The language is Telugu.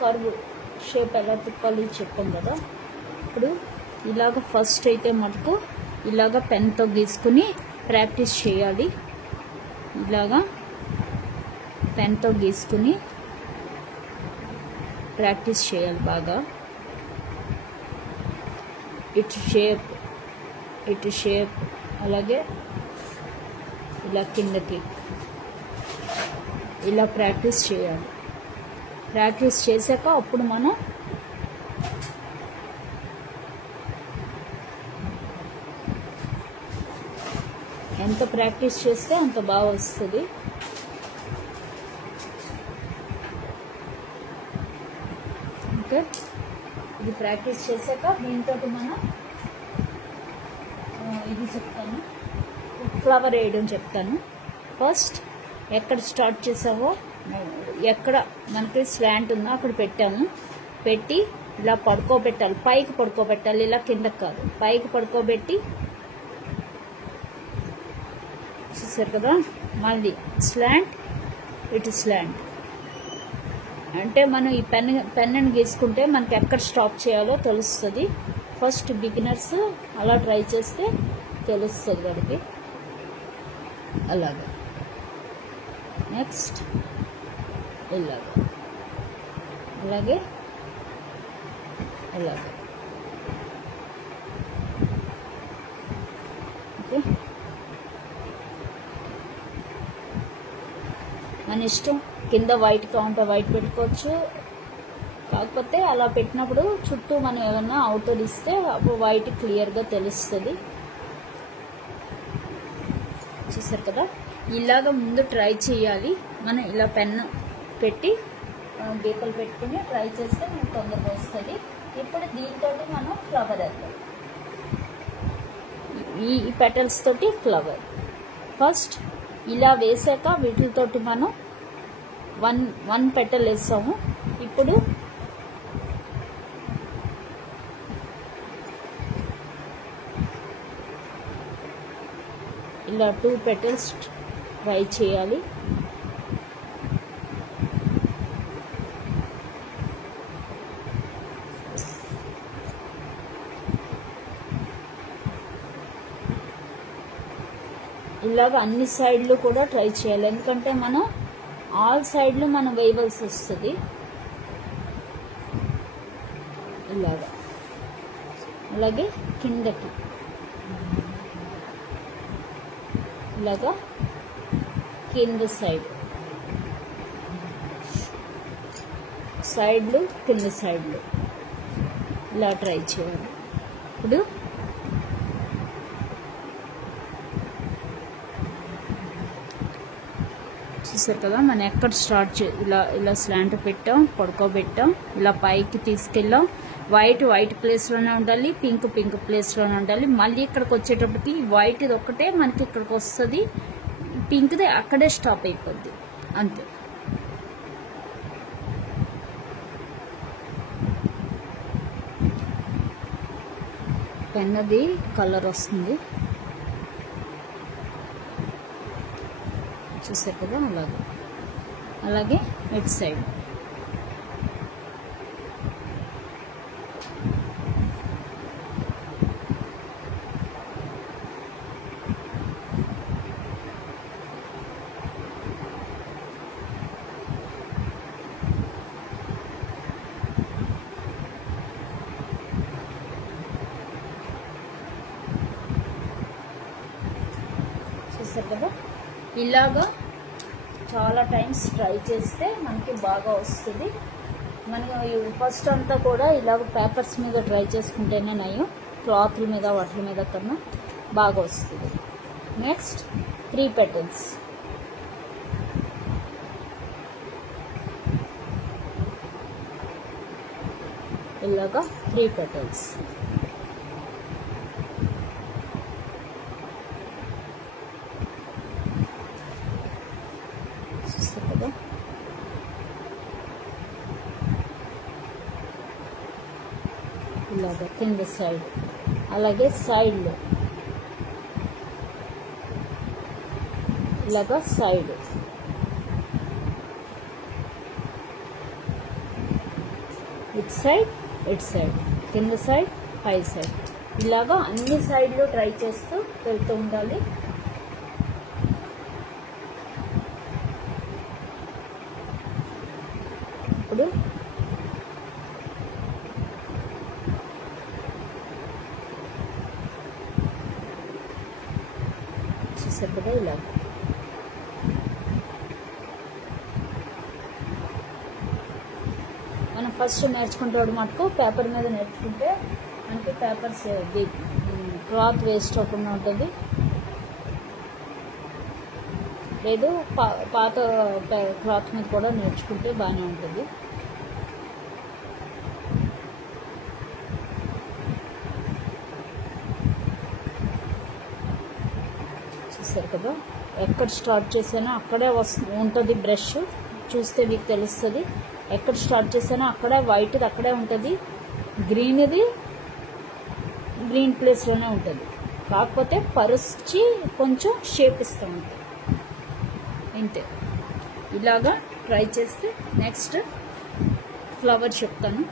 కర్వ్ షేప్ ఎలా తిప్పాలి చెప్పాం కదా. ఇప్పుడు ఇలాగ ఫస్ట్ అయితే మటుకు ఇలాగ పెన్తో గీసుకుని ప్రాక్టీస్ చేయాలి. ఇలాగా పెన్తో గీసుకుని ప్రాక్టీస్ చేయాలి బాగా. ఇటు షేప్ అలాగే ఇలా కిందకి ఇలా ప్రాక్టీస్ చేయాలి. ప్రాక్టీస్ చేశాక అప్పుడు మనం ఎంత ప్రాక్టీస్ చేస్తే అంత బాగా వస్తుంది. ఓకే, ఇది ప్రాక్టీస్ చేశాక దీంతో మనం ఇది చెప్తాను, ఫ్లవర్ వేయడం చెప్తాను. ఫస్ట్ ఎక్కడ స్టార్ట్ చేసావో, ఎక్కడ మనకి స్లాంట్ ఉందో అక్కడ పెట్టాము. పెట్టి ఇలా పడుకోబెట్టాలి, పైకి పడుకోబెట్టాలి, ఇలా కిందకి కాదు, పైకి పడుకోబెట్టి చూసారు కదా. మళ్ళీ స్లాంట్, ఇటు స్లాంట్. అంటే మనం ఈ పెన్నుని గీసుకుంటే మనకి ఎక్కడ స్టాప్ చేయాలో తెలుస్తుంది. ఫస్ట్ బిగినర్స్ అలా ట్రై చేస్తే తెలుస్తుంది వాడికి. అలాగే నెక్స్ట్ ఇలాగే, అలాగే అలాగే. ఓకే, మన ఇష్టం. కింద వైట్ కావాలంటే వైట్ పెట్టుకోవచ్చు. కాకపోతే అలా పెట్టినప్పుడు చుట్టూ మనం ఏమన్నా అవుటర్ ఇస్తే అప్పుడు వైట్ క్లియర్గా తెలుస్తుంది. చూసారు కదా. ఇలాగ ముందు ట్రై చేయాలి. మనం ఇలా పెన్ను పెట్టి గీతలు పెట్టుకుని ట్రై చేస్తే మనకు తొందరగా వస్తుంది. ఇప్పుడు దీంతో మనం ఫ్లవర్ వేద్దాం. ఈ పెటల్స్ తోటి ఫ్లవర్. ఫస్ట్ ఇలా వేసాక వీటితోటి మనం వన్ పెటల్ వేసాము. ఇప్పుడు ఇలా 2 పెటల్స్ ట్రై చేయాలి. ఇలాగ అన్ని సైడ్లు కూడా ట్రై చేయాలి. ఎందుకంటే మనం ఆల్ సైడ్లు మనం వేయవలసి వస్తుంది. ఇలాగా, అలాగే కిందకి ఇలాగా, కింద సైడ్లు కింద సైడ్లు ఇలా ట్రై చేయాలి. ఇప్పుడు చూసారు కదా. మనం ఎక్కడ స్టార్ట్ ఇలా స్లాంట్ పెట్టాం, పడుకోబెట్టాం, ఇలా పైకి తీసుకెళ్ళాం. వైట్ ప్లేస్లోనే ఉండాలి, పింక్ ప్లేస్లోనే ఉండాలి. మళ్ళీ ఇక్కడికి వచ్చేటప్పటికి వైట్ది ఒక్కటే మనకి ఇక్కడికి వస్తుంది, పింక్ది అక్కడే స్టాప్ అయిపోద్ది. అంతే. పెన్నది కలర్ వస్తుంది. చూసారు కదా. అలాగే ఇటు సైడ్ చూసారు కదా. ఇలాగా చాలా టైమ్స్ ట్రై చేస్తే మనకి బాగా వస్తుంది. మనం ఫస్ట్ అంతా కూడా ఇలాగ పేపర్స్ మీద ట్రై చేసుకుంటేనే నయం, క్లాత్ల మీద వాటి మీద కన్నా బాగా వస్తుంది. Next 3 petals. ఇలాగా 3 petals. ఇలాగా కింద సైడ్, అలాగే సైడ్లో ఇలాగా side it side it side, కింద సైడ్ పై సైడ్, ఇలాగా అన్ని సైడ్లో ట్రై చేస్తూ వెళ్తూ ఉండాలి. ఇప్పుడు చూసారు కదా ఇలా. మనం ఫస్ట్ నేర్చుకుంటాడు మటుకు పేపర్ మీద నేర్చుకుంటే మనకి పేపర్స్ క్లాత్ వేస్ట్ అవ్వకుండా ఉంటుంది. లేదు పాత క్లాత్ మీద కూడా నేర్చుకుంటే బాగానే ఉంటుంది. చూస్తారు కదా, ఎక్కడ స్టార్ట్ చేసానో అక్కడే ఉంటుంది బ్రష్. చూస్తే మీకు తెలుస్తుంది. ఎక్కడ స్టార్ట్ చేసానో అక్కడే వైట్ది అక్కడే ఉంటుంది, గ్రీన్ది గ్రీన్ ప్లేస్లోనే ఉంటుంది. కాకపోతే పరిచి కొంచెం షేప్ ఇస్తూ ఉంటుంది ఇంతే. ఇలాగా ట్రై చేస్తే నెక్స్ట్ ఫ్లవర్ చెప్తాను.